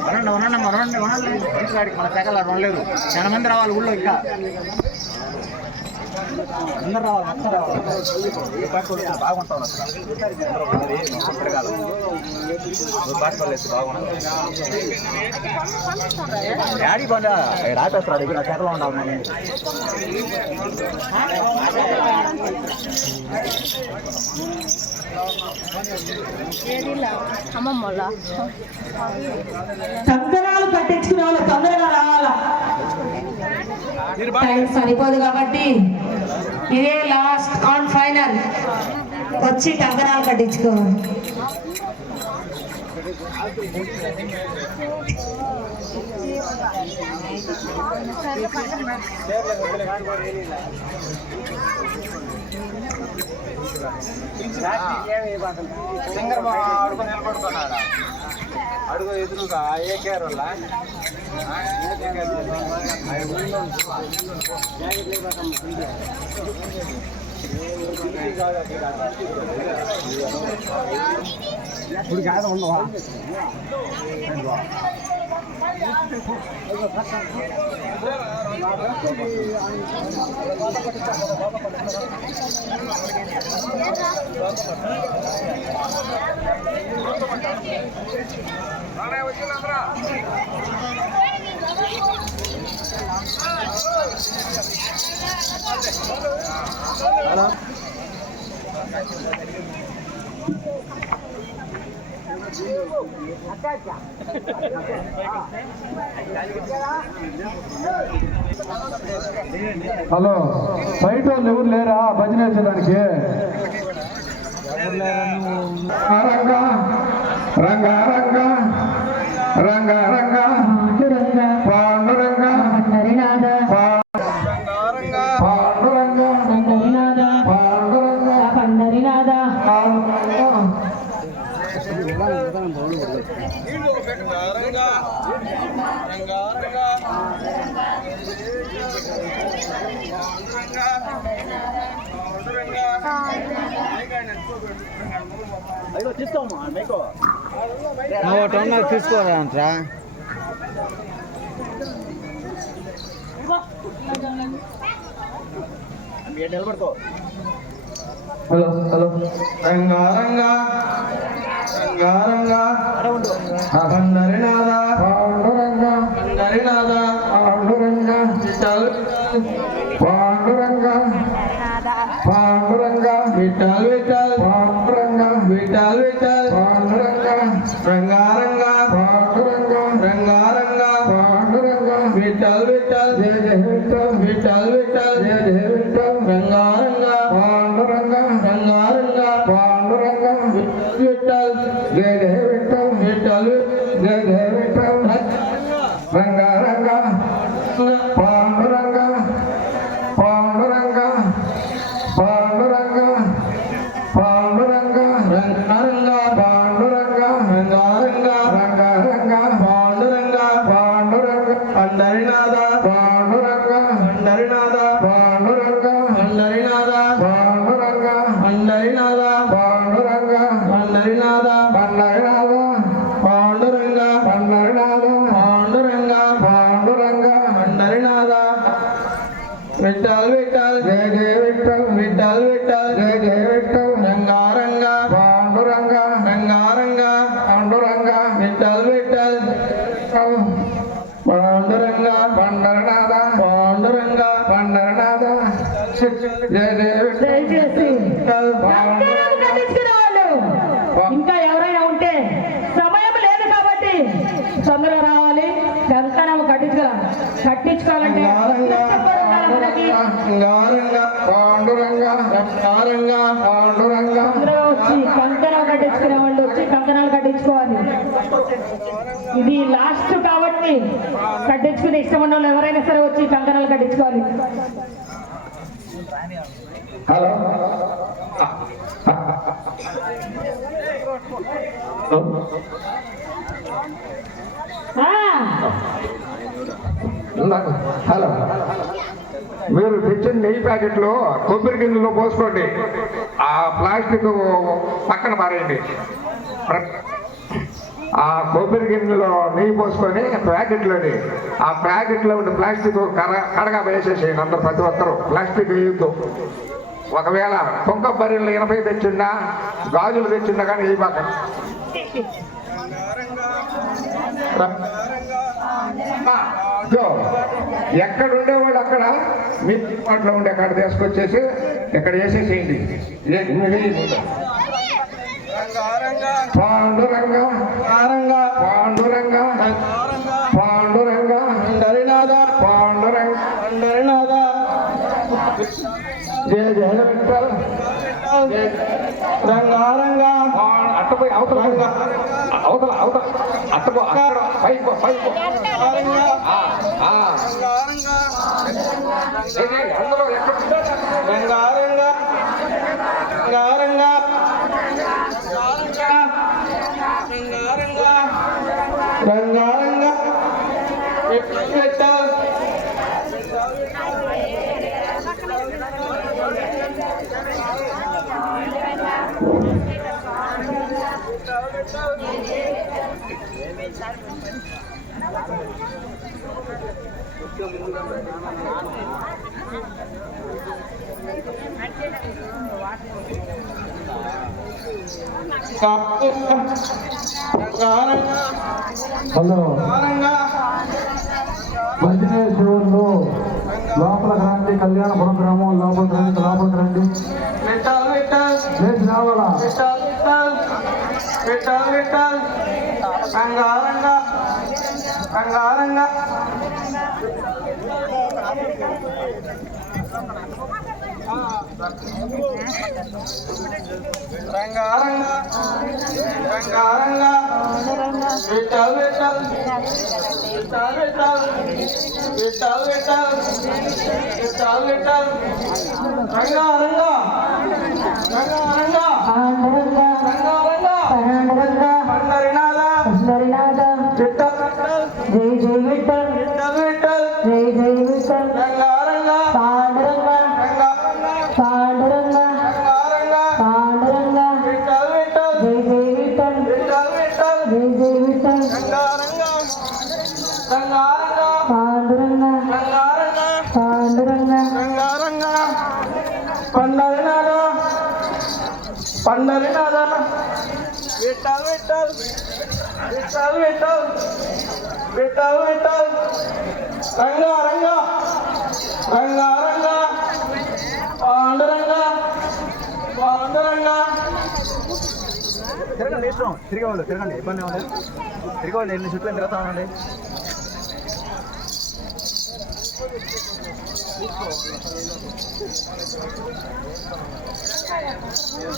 ఉండండి ఉండండి ఉండండి ఉండండి ఇంటికాడికి మన తెగలు ఉండలేదు చాలా మంది రావాలి ఊళ్ళో ఇంకా అందరు రావాలి మొత్తం రావాలి ఈ పాట బాగుంటాం అసలు తిరగాలి పాట కొడితే బాగుంటుంది. డాడీ బండ రాపేస్తాడు ఇక్కడ తెగలో ఉండాలి నేను అమ్మమ్మోళ్ళ కంకణాలు కట్టించుకునే వాళ్ళు తొందరగా రావాలా? టైం సరిపోదు కాబట్టి ఇదే లాస్ట్ ఆన్ ఫైనల్. వచ్చి కంకణాలు కట్టించుకోవాలి సింగర్ అడుగు నిలబడుతున్నాడా అడుగు ఎదురుగా ఏ కేర్ వల్ల ఇప్పుడు కాదు ఉండవా వచ్చిందా హలో బయట వాళ్ళు ఎవరు లేరా? భజన వేసేదానికి. రంగ రంగ రంగ రంగ రంగ అయ్యో తీసుకోమ్మా మేకో ఒకటి ఉన్నది తీసుకోరా అంటరా? నిలబడుకో హలో హలో. రంగ రంగా. రంగ రంగ హరినాథ పాండురంగ. హరినాథ పాండురంగ. విఠల్. పాండురంగ. పాండురంగ. విఠల్ విఠల్. పాండురంగ. విఠల్ విఠల్. పాండురంగ. రంగారంగ. పాండురంగ. రంగారంగ. పాండురంగ. విఠల్ విఠల్. జయ జయ విఠల్. విఠల్ విఠల్. జయ జయ విఠల్ పండరినాథ పాండురంగ. పండరినాథ పాండురంగ. పండరినాథ పాండురంగ. పండరినాథ పాండురంగ. పండరినాథ పండరినాథ పాండురంగ. పండరినాథ పాండురంగ. పాండురంగ. పండరినాథ విఠల్ విఠల్ జయ జయ విఠల్ విఠల్ విఠల్ జయ జయ పండరనాథ దయచేసి ఇంకా ఎవరైనా ఉంటే సమయం లేదు కాబట్టి తొందరగా రావాలి. కంకణం కట్టించుకోవాలి కట్టించుకోవాలంటే పాండురంగ పాండురంగ. కంకణం కట్టించుకునే వాళ్ళు వచ్చి కంకణాలు కట్టించుకోవాలి. ఇది లాస్ట్ కాబట్టి కట్టించుకునే ఇష్టం ఉన్న వాళ్ళు ఎవరైనా సరే వచ్చి కంకణాలు కట్టించుకోవాలి. హలో? మీరు తెచ్చిన నెయ్యి ప్యాకెట్లు కొబ్బరి గింజలో పోసుకోండి. ఆ ప్లాస్టిక్ పక్కన పారేయండి. ప్ర- ఆ కొబ్బరి గిన్నెలో నెయ్యి పోసుకొని ప్యాకెట్లోని ఆ ప్యాకెట్లో ఉండే ప్లాస్టిక్ కర కడగా వేసేసేయండి అందరు ప్రతి ఒక్కరు. ప్లాస్టిక్ వేయొద్దు. ఒకవేళ కుంక బర్రెలు ఎనభై తెచ్చిండా గాజులు తెచ్చిండా కానీ ఈ బాక ఎక్కడ ఉండేవాళ్ళు అక్కడ? మీ పాటలో ఉండే అక్కడ తీసుకొచ్చేసి ఇక్కడ వేసేసేయండి. వేయండి. పాండురంగ. పాండురంగ. పాండురంగ. పాండురంగ. జయ జయలు రంగారంగా అట్టపోయి అవతల అవతల అవతల. అట్టపో అక్కడ పైపో అందులో ఎక్కడ? హలో. మంచినే చూడంలో లోపల రండి కళ్యాణ ప్రోగ్రాము లోపల రండి లోపల రండి. లేచి రావాలా? పెట్టాలి రంగారంగా రంగారంగా రంగారంగా విఠల్ విఠల్. విఠల్ విఠల్. విఠల్ విఠల్. విఠల్ విఠల్. రంగారంగా రంగారంగా పండాలి నాదాన పెట్టాలి పెట్టాలి పెట్టాలి పెట్టాలి పెట్టాలి పెట్టాలి రంగా రంగా. రంగా రంగా. పాండరంగా పాండరంగా తిరగండి ఇష్టం తిరగవాలి తిరగండి. ఇబ్బంది ఏమలేదు తిరగవాలి ఎన్ని చుట్టూ తిరుగుతా ఉండండి.